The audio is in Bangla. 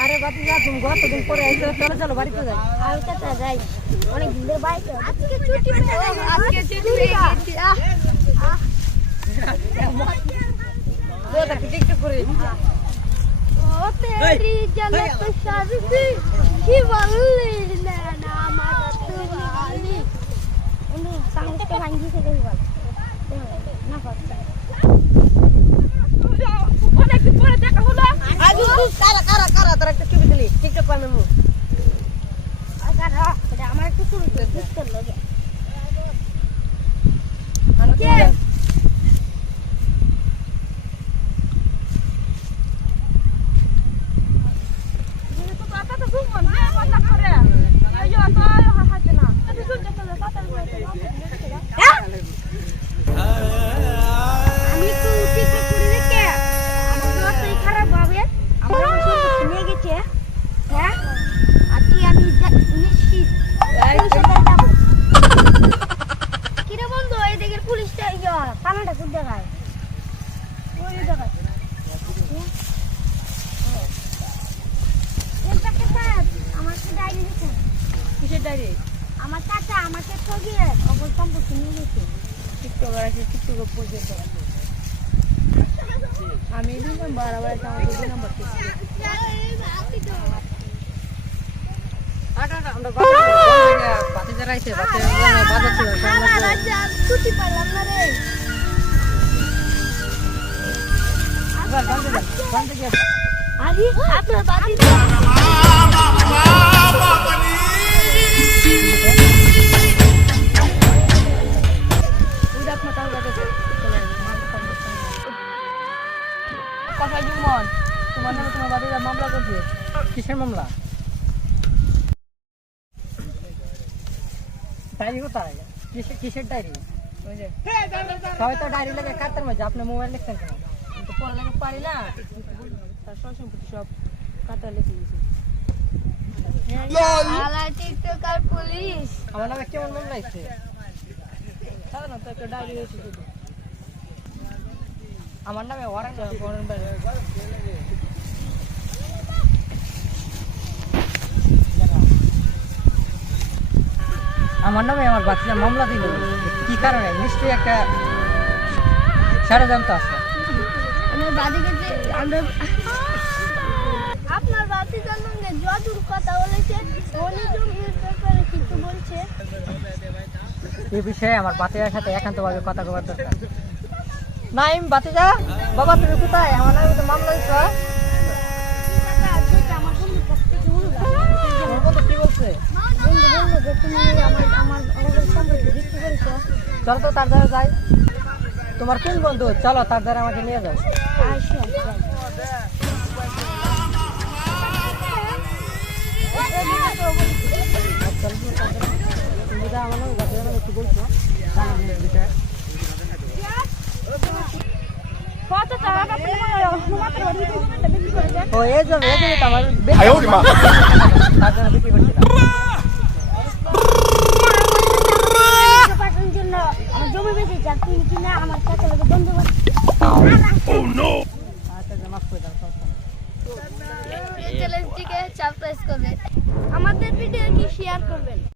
আরে বাপু যা তুমি গত দিন পরে আইছো চলো চলো বাড়িতে যাই আমি কোথায় অনেক আজকে ছুটি আজকে ছুটি আহ আহ দেখতে করে ও তেরি জন্নত সারফি কি বললি না না আমার তুমি বললি উনি সাংস্তে ভাঙ্গি থেকে বল না কথা অনেক পরে দেখা হলো আজ কারা কারা কারা তোর একটা ছবি দিলি টিকটক বানাবো মু আচ্ছা আমার একটু শুরু ইন্সপেক্টর সাহেব আমাকে ডায়েরি লিখুন কিসের ডায়েরি আমার চাচা আমাকে ঠগিয়ে অবল সম্পত্তি নিয়ে গেছে টিকটক আছে টিকটক পড়ছে আমি দুই নাম্বার আবার একটা আমাকে দুই নাম্বার বাতি জ্বালাইছে বাতি বাজার ছুটি পেলাম না রে আরে আপনার বাড়ি কথা জুমন তোমার নামে তোমার বাড়ির মামলা করছে কিসের মামলা ডায়েরি কোথায় কিসের কিসের ডায়েরি ওই যে সবাই তো ডায়েরি লেগে কাটতে মাঝে আপনি মোবাইল লিখছেন কেন আমি তো পড়ালেখা পারি না তার সব সম্পত্তি সব কাটা লিখে দিয়েছি। আলা টিকটকার পুলিশ। আমার নামে কেমন মামলা হচ্ছে সাধারণত একটা ডায়েরি হয়েছে শুধু। আমার নামে ওয়ারেন্ট ওয়ারেন্ট আমার নামে আমার বাচ্চা মামলা দিল। কি কারণে? নিশ্চয়ই একটা ষড়যন্ত্র আছে। আমার বাড়ি গেছে আমরা আপনার বাড়ি জানুন যে যদুর কথা বলেছে উনি জমির কিছু বলছে। এই বিষয়ে আমার বাতিজার সাথে একান্তভাবে কথা বলার দরকার। নাইম বাতিজা বাবা, তুমি কোথায়? আমার নামে তো মামলা দিচ্ছ আমার বন্ধুর কাছ থেকে বলব তোমার বন্ধু কি বলছে? বন্ধু বলল যে তুমি আমার আমার আমাদের সম্পর্কে বিক্রি করেছ। চলো তো তার দ্বারা যাই। তোমার কোন বন্ধু? চলো তার দ্বারা আমাকে নিয়ে যাও। ও এই জন্য এই জন্য তো তার জন্য বিক্রি করছিলাম